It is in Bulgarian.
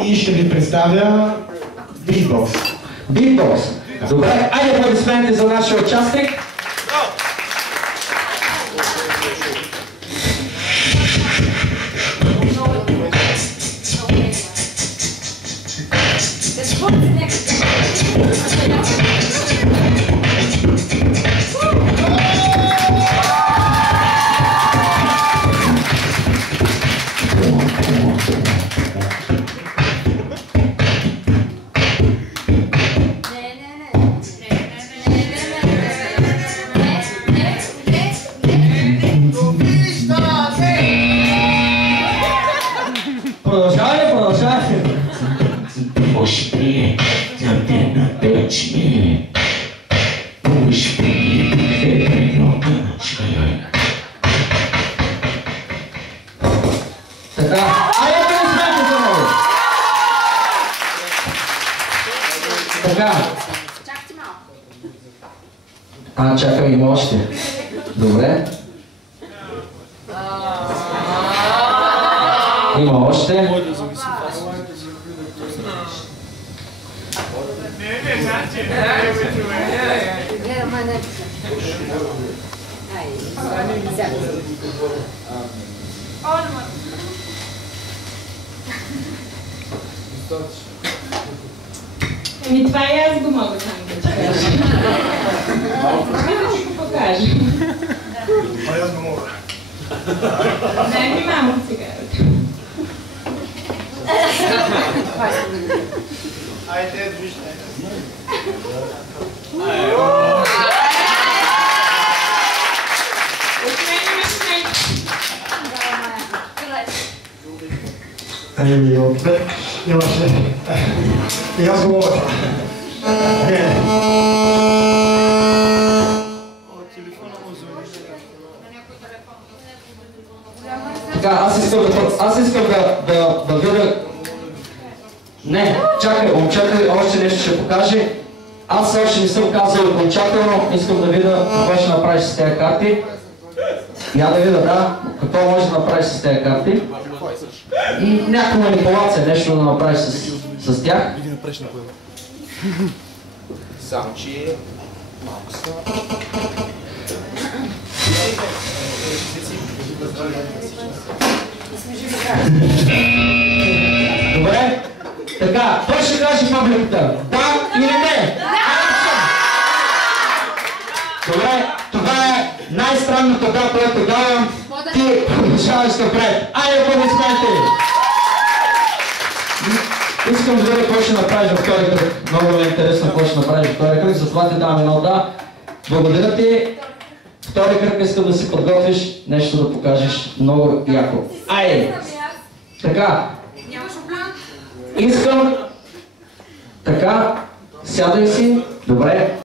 И ще ви представя битбокс. Битбокс. Добре, айде аплодисменти за нашия участник. Продължавай. Успей, замена печи. Успей, Така, айде аплодисменти за него. Така. Чакайте малко. Чакай, има още. Добре. Има още. Еми това и аз го мога само да ти кажа. Ще го покажа. Аз не мога. Дай ми мамо цигарата. Айде, вижте. Ами, отпред имаше. И аз го мога. Така, аз искам да видя... Не, чакай, още нещо ще покаже. Аз още не съм казал окончателно, искам да видя какво ще направиш с тези карти. Я да видя, да, какво може да направиш с тези карти. И някаква манипулация, нещо да направиш с тях. Само че малко са. Добре? Така, той ще каже публиката. Да или не? Да! Добре, това е най-странната да, която давам. Ти продължаваш напред. Айде, аплодисменти! Искам да видя какво ще направиш във втори кръг. Много ми е интересно какво ще направиш във втори кръг, затова ти давам едно да. Благодаря ти. Втори кръг искам да си подготвиш нещо да покажеш много яко. Айде! Така. Искам. Така. Сядай си. Добре.